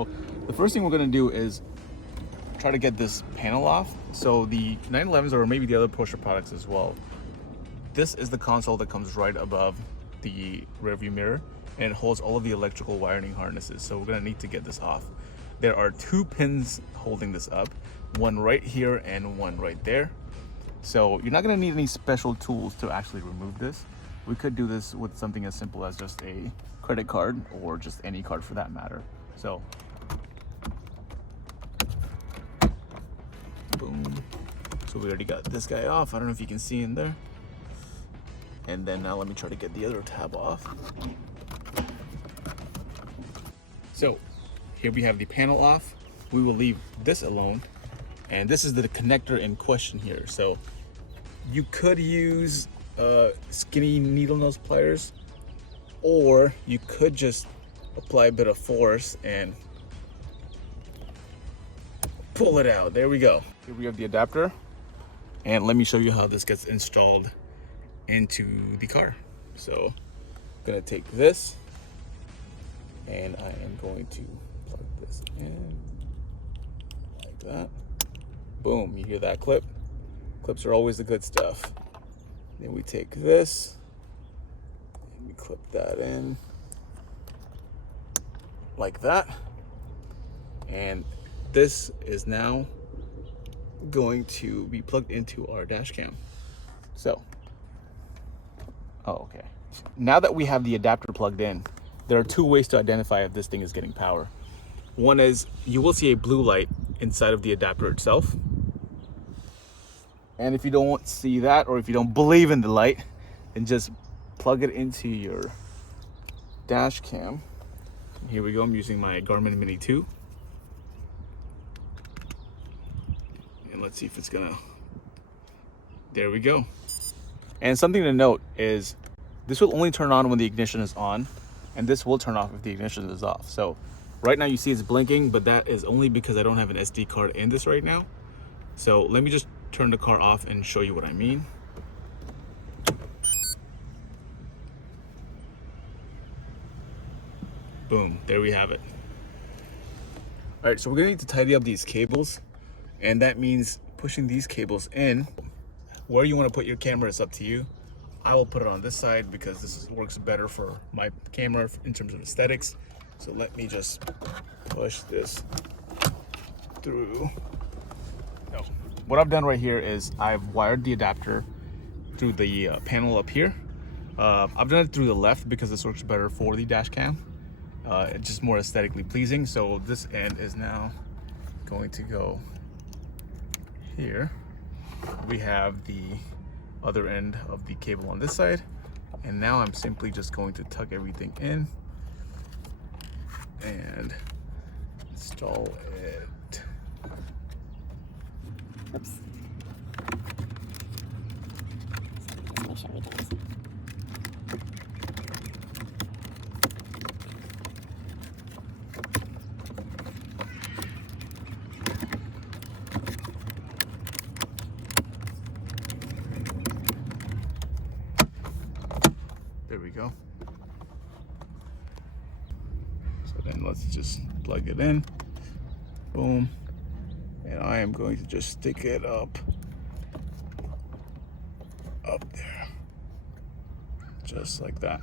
So the first thing we're gonna do is try to get this panel off. So the 911s, or maybe the other Porsche products as well, this is the console that comes right above the rearview mirror, and it holds all of the electrical wiring harnesses. So we're gonna need to get this off. There are 2 pins holding this up, one right here and one right there. So you're not gonna need any special tools to actually remove this. We could do this with something as simple as just a credit card, or just any card for that matter. So boom. So we already got this guy off. I don't know if you can see in there. And then now let me try to get the other tab off. So here we have the panel off. We will leave this alone. And this is the connector in question here. So you could use skinny needle nose pliers, or you could just apply a bit of force and pull it out. There we go. Here we have the adapter, and let me show you how this gets installed into the car. So I'm gonna take this and I am going to plug this in like that. Boom, you hear that clip? Clips are always the good stuff. Then we take this and we clip that in like that. And this is now going to be plugged into our dash cam. So, okay. Now that we have the adapter plugged in, there are 2 ways to identify if this thing is getting power. One is you will see a blue light inside of the adapter itself. And if you don't see that, or if you don't believe in the light, then just plug it into your dash cam. Here we go, I'm using my Garmin Mini 2. And let's see if it's gonna, there we go. And something to note is this will only turn on when the ignition is on, and this will turn off if the ignition is off. So right now you see it's blinking, but that is only because I don't have an SD card in this right now. So let me just turn the car off and show you what I mean. Boom, there we have it. All right, so we're gonna need to tidy up these cables, and that means pushing these cables in. Where you wanna put your camera is up to you. I will put it on this side because this works better for my camera in terms of aesthetics. So let me just push this through. No. What I've done right here is I've wired the adapter through the panel up here. I've done it through the left because this works better for the dash cam. It's just more aesthetically pleasing. So this end is now going to go here. We have the other end of the cable on this side. And now I'm simply just going to tuck everything in and install it. Oops. Let's make sure we don't. There we go. So then let's just plug it in. Boom. And I am going to just stick it up there, just like that.